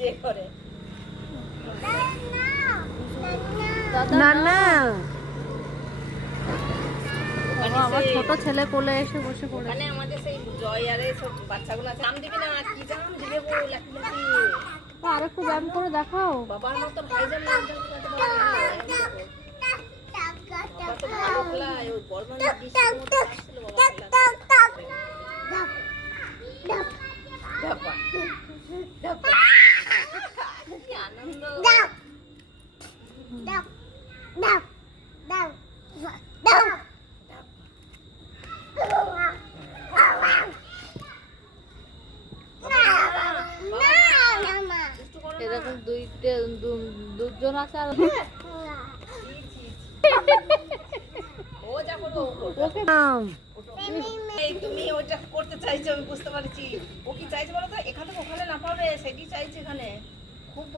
নিজে করে। না না আমার ছোট ছেলে কোলে এসে বসে পড়ে। মানে আমাদের সেই জয় আর সব বাচ্চাগুলো আছে, নাম দিবি না, কি জাম দিবে গো লাকি লাকি। আর একটু ব্যায়াম করে দেখাও। বাবার মতন হাই জাম্প মারতে বাবা তো ভালো খেলায়, ওই বর্ধমানের বৃষ্টির মধ্যে আসছিল বাবা খেলাতে। ধাপা ধাপা কি আনন্দ। এরকম দুজন আছে আর ও যা করবো ওকে নাম এই তুমি ওটা করতে চাইছো, আমি বুঝতে পারছি। ও কি চাইছে বলো তো, এখান থেকে ওখানে না পাবে, সেটি চাইছে এখানে।